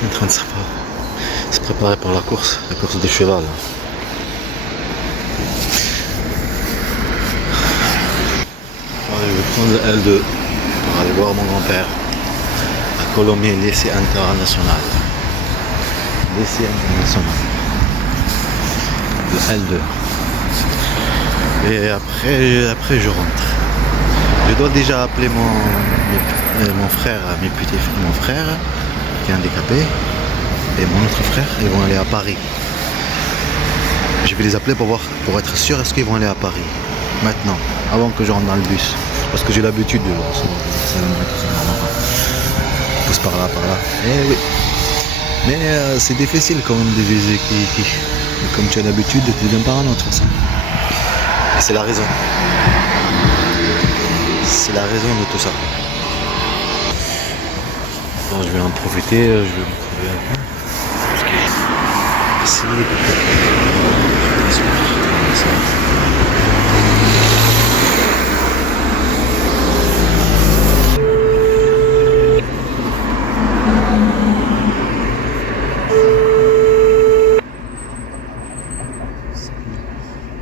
C'est en train de se préparer pour la course de cheval. Alors, je vais prendre le L2 pour aller voir mon grand-père à Colomiers, lycée international. Lycée international. Le L2. Et après je rentre. Je dois déjà appeler mon frère, mon frère qui est handicapé et mon autre frère, ils vont aller à Paris. Je vais les appeler pour être sûr est-ce qu'ils vont aller à Paris maintenant, avant que je rentre dans le bus. Parce que j'ai l'habitude de pousse par là. Eh oui. Mais c'est difficile quand même de viser qui. Comme tu as l'habitude, tu ne viens pas un autre façon. Et c'est la raison. C'est la raison de tout ça. Alors, je vais en profiter, je vais me trouver un peu. Essayer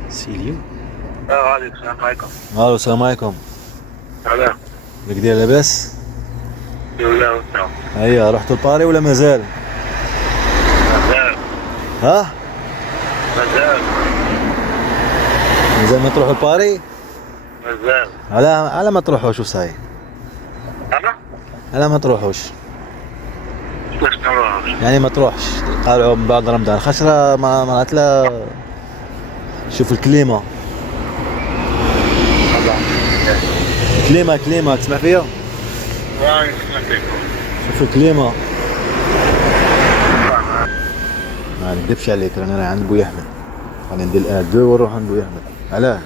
سيليو. عليكم السلام عليكم. الو السلام عليكم. سلام. لك داير لاباس؟ بالله والسلام. هيا رحتوا لباري ولا مازال؟ مازال. ها؟ مازال. مازال ما تروحوا لباري؟ مازال. على ما تروحوش وصاي؟ أنا؟ على ما تروحوش؟ باش نروحوش؟ يعني ما تروحش قالوا من بعد رمضان خاطر معناتها لا شوف الكليمة كليمة تسمع فيها؟ راني سمعتك. شوف الكليمة ما نكذبش عليك رانا عند بويا احمد غادي ندير ال2 ونروح عند بويا احمد علاه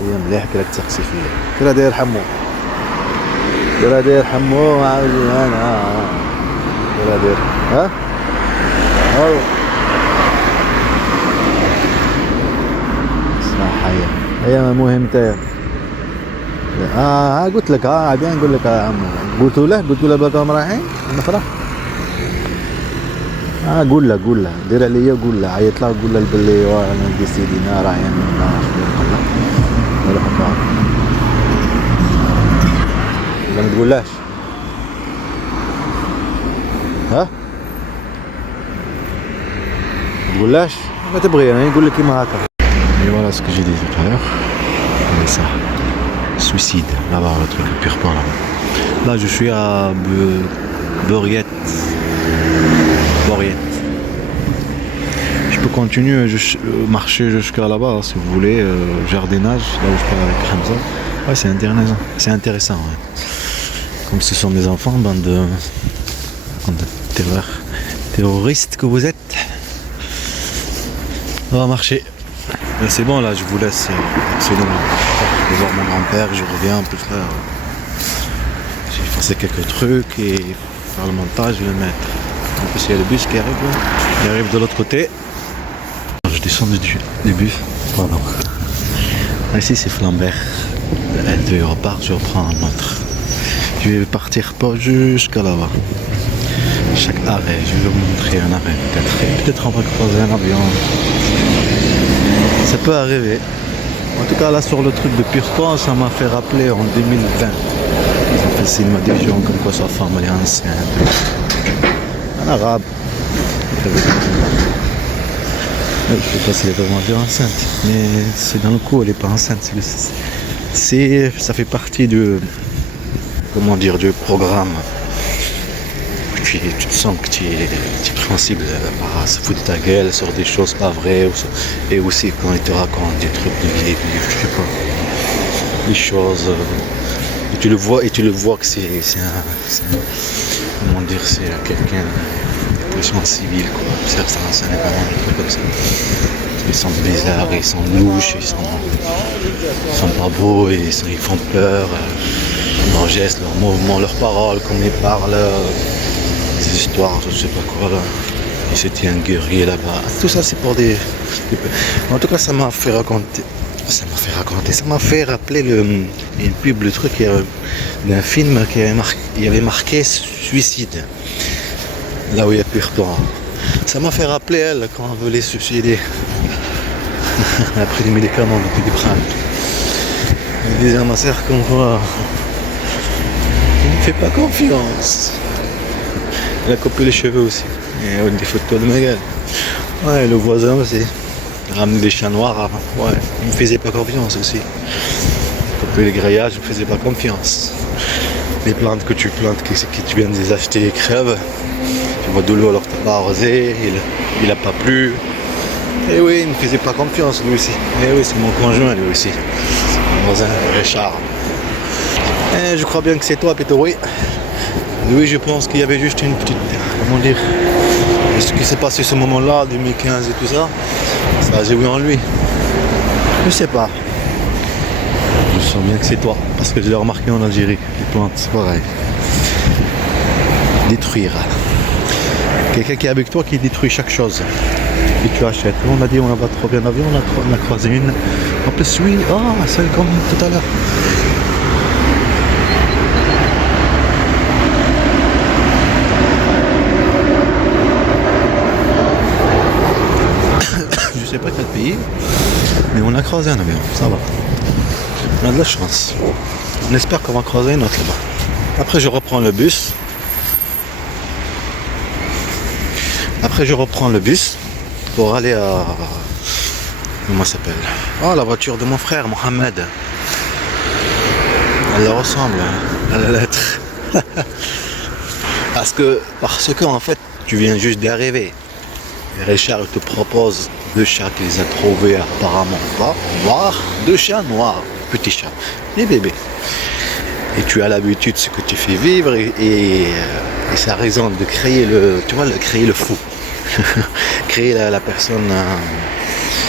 هي مليح كي راك تسقسي فيا كي داير حمو كي داير حمو عاود انا كي داير ها هاو صح هي مهم تايا قلت لك عادي نقول لك يا عمو قلت له بقى رايحين نفرح قول له دير عليا قول له عيط له قول له باللي انا ديسيدينا رايحين نروح نبار ولا ما تقولهاش ها ما تقولهاش ما تبغي انا نقول لك كيما هكا et voilà ce que j'ai dit tout à l'heure mais ça suicide là-bas le truc le pur point là je suis à Borriette. Je peux continuer marcher jusqu'à là-bas si vous voulez jardinage là où je parle avec Hamza. Ouais, c'est intéressant ouais. Comme ce sont des enfants bande de terroristes que vous êtes. On va marcher. Mais c'est bon là, je vous laisse absolument. Je vais voir mon grand-père, je reviens un peu frère. J'ai effacé quelques trucs et faire le montage et le mettre. En plus il y a le bus qui arrive de l'autre côté. Je descends du bus. Pardon. Ici c'est Flambert. L2 repart, je reprends un autre. Je vais partir pas jusqu'à là-bas. Chaque arrêt, je vais vous montrer un arrêt peut-être on va croiser un avion. Ça peut arriver. En tout cas là sur le truc de Purpan, ça m'a fait rappeler en 2020. Ils ont fait signe ma division comme quoi sa femme elle est enceinte. Un arabe. Je ne sais pas si elle est vraiment bien enceinte, mais c'est dans le coup elle n'est pas enceinte. Ça fait partie du programme. Puis tu te sens que tu es sensible à se foutre de ta gueule sur des choses pas vraies et aussi quand ils te racontent des trucs de vie, je sais pas, des choses et tu le vois que c'est comment dire, c'est quelqu'un de policeman civil quoi, c'est vraiment des trucs comme ça. Ils sont bizarres, ils sont louches, ils sont pas beaux, ils font peur, leurs gestes, leurs mouvements, leurs paroles, comme ils parlent. Des histoires, je sais pas quoi là. Et c'était un guerrier là-bas. Tout ça c'est pour des... En tout cas ça m'a fait raconter. Ça m'a fait raconter, ça m'a fait rappeler une pub, le truc d'un film il y avait marqué suicide. Là où il y a plus de plan. Ça m'a fait rappeler elle quand elle voulait se suicider. Après les médicaments depuis des primes. Je disais à ma soeur qu'on voit. Il ne fait pas confiance. Elle a coupé les cheveux aussi. Et des photos de ma gueule. Ouais, le voisin aussi. Ramener des chiens noirs, ouais, il me faisait pas confiance aussi. Couper les grillages, il me faisait pas confiance. Les plantes que tu plantes, que tu viens de les acheter, crèvent. Tu vois de l'eau alors que t'as pas arrosé, il a pas plu. Et oui, il me faisait pas confiance lui aussi. Et oui, c'est mon conjoint lui aussi. Mon voisin Richard. Et je crois bien que c'est toi, Pétori. Oui, je pense qu'il y avait juste une petite. Comment dire? Ce qui s'est passé ce moment-là, 2015 et tout ça, ça a joué en lui. Je sais pas. Je sens bien que c'est toi, parce que je l'ai remarqué en Algérie. Les plantes, c'est pareil. Détruire. Quelqu'un qui est avec toi qui détruit chaque chose que tu achètes. On a dit on va trop bien en avion, on a croisé une. En plus, oui, celle comme tout à l'heure. Je sais pas quel pays, mais on a croisé un avion, ça va. On a de la chance. On espère qu'on va croiser une autre là-bas. Après je reprends le bus. Pour aller à... Comment ça s'appelle? La voiture de mon frère, Mohamed. Elle leur ressemble à la lettre. Parce que en fait, tu viens juste d'arriver. Et Richard te propose 2 chats qu'il les a trouvés apparemment noirs, 2 chats noirs, petits chats, les bébés. Et tu as l'habitude de ce que tu fais vivre et ça raison de créer créer le fou. Créer la personne,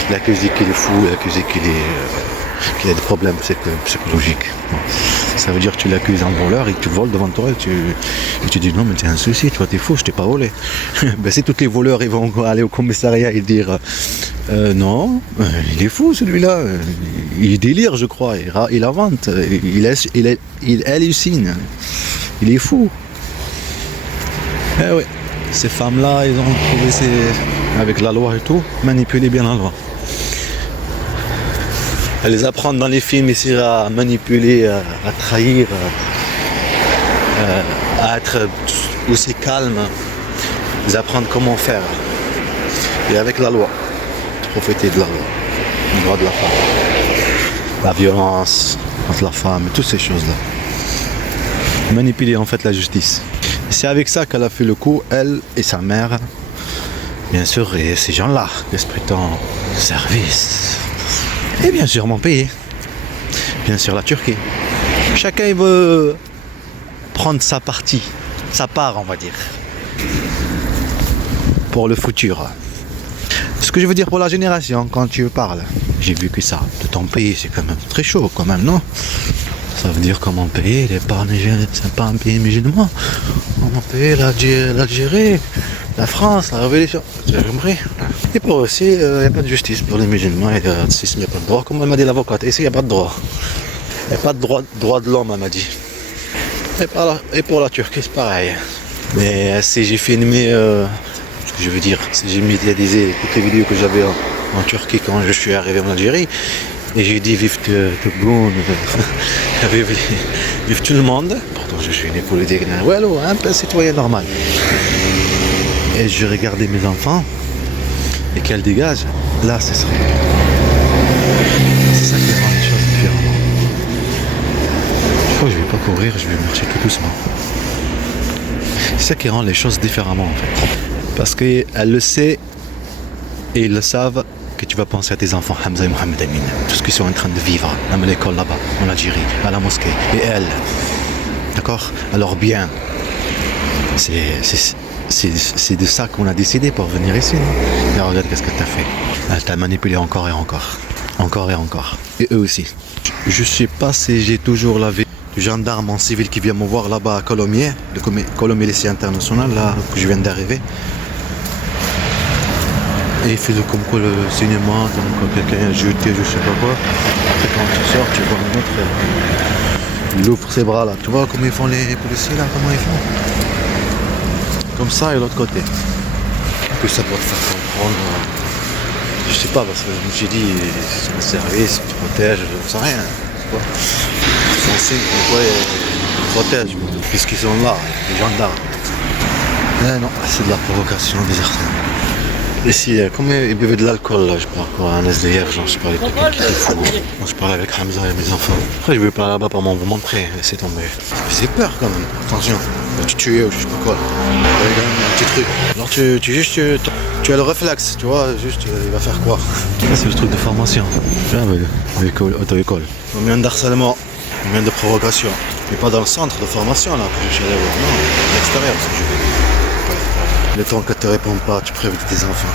l'accuser qu'il est fou, l'accuser qu'il a des problèmes psychologiques. Ça veut dire que tu l'accuses en voleur et que tu voles devant toi et tu dis non mais t'es un souci, toi t'es fou, je t'ai pas volé. Ben si tous les voleurs ils vont aller au commissariat et dire non, il est fou celui-là, il délire je crois, il invente, il hallucine, il est fou. Eh oui, ces femmes-là, ils ont trouvé avec la loi et tout, manipuler bien la loi. Elles les apprennent dans les films ici à manipuler, à trahir, à être aussi calme. Ils apprennent comment faire. Et avec la loi, profiter de la loi, le droit de la femme, la violence contre la femme, toutes ces choses-là. Manipuler en fait la justice. C'est avec ça qu'elle a fait le coup, elle et sa mère. Bien sûr, et ces gens-là, l'esprit en service. Et bien sûr mon pays, bien sûr la Turquie. Chacun il veut prendre sa part on va dire, pour le futur. Ce que je veux dire pour la génération, quand tu parles, j'ai vu que ça, de ton pays c'est quand même très chaud quand même, non? Ça veut dire que mon pays, c'est pas un pays musulman. Mon pays, l'Algérie, la France, la révolution, tu as compris? Et pour aussi, il n'y a pas de justice pour les musulmans, il n'y a pas de droit, comme elle m'a dit l'avocate, ici il n'y a pas de droit. Il n'y a pas de droit de l'homme, elle m'a dit. Et pour la Turquie, c'est pareil. Mais si j'ai filmé, ce que je veux dire, si j'ai médiatisé toutes les vidéos que j'avais en Turquie quand je suis arrivé en Algérie, et j'ai dit vive Tebboune, vive tout le monde. Pourtant je suis né politique, un peu citoyen normal. Et je regardais mes enfants et qu'elles dégagent, là c'est ça. C'est ça qui rend les choses différemment. Je crois que je vais pas courir, je vais marcher tout doucement. C'est ça qui rend les choses différemment en fait. Parce qu'elles le savent et ils le savent que tu vas penser à tes enfants, Hamza et Mohamed Amin, tout ce qu'ils sont en train de vivre à l'école là-bas, en Algérie, à la mosquée, et elles, d'accord, alors bien, c'est de ça qu'on a décidé pour venir ici, non? Et regarde qu'est-ce que tu as fait, elle t'a manipulé encore et encore, et eux aussi. Je sais pas si j'ai toujours la vie du gendarme en civil qui vient me voir là-bas à Colomiers, le Colomiers lycée international, là, où je viens d'arriver. Et il fait comme quoi le cinéma, comme quand quelqu'un est jeté, je sais pas quoi. Après quand tu sors, tu vois un autre, il ouvre ses bras là. Tu vois comment ils font les policiers là, comment ils font? Comme ça et l'autre côté. Que ça doit te faire comprendre. Je sais pas, parce que je me suis dit, c'est un service, tu protèges, je ne sais rien. C'est un signe comme quoi ils protègent, puisqu'ils sont là, les gendarmes. Mais non, c'est de la provocation des artisans. Ici, comme ils buvaient de l'alcool, là, je parle quoi, un SDF, genre, je parlais quelqu'un qui était fou. Moi, je parlais avec Hamza et mes enfants. Après, je vais pas là-bas pour vous montrer, laissez tomber. Ça faisait peur quand même, attention. Tu tues ou je sais pas quoi. Un petit truc. Alors, tu as le réflexe, tu vois, juste, il va faire quoi? Ça, c'est le truc de formation. Auto-école. Combien d'harcèlement, combien de provocation. Mais pas dans le centre de formation, là, que je suis allé voir. Non, à l'extérieur, parce que je vais. Le temps que tu ne réponds pas, tu préviens tes enfants.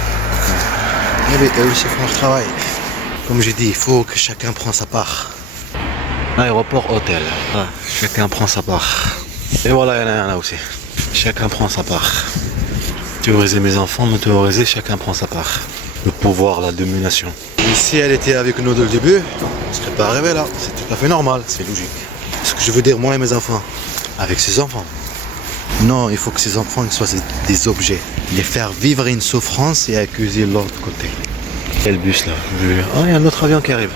Mais eux, ils font leur travail. Comme j'ai dit, il faut que chacun prenne sa part. Aéroport, hôtel. Ah, chacun prend sa part. Et voilà, il y en a aussi. Chacun prend sa part. Théoriser mes enfants, me théoriser, chacun prend sa part. Le pouvoir, la domination. Et si elle était avec nous dès le début, on ne serait pas arrivé là. C'est tout à fait normal, c'est logique. Ce que je veux dire, moi et mes enfants, avec ses enfants. Non, il faut que ces enfants soient des objets. Les faire vivre une souffrance et accuser l'autre côté. Quel bus là? Ah, il y a un autre avion qui arrive.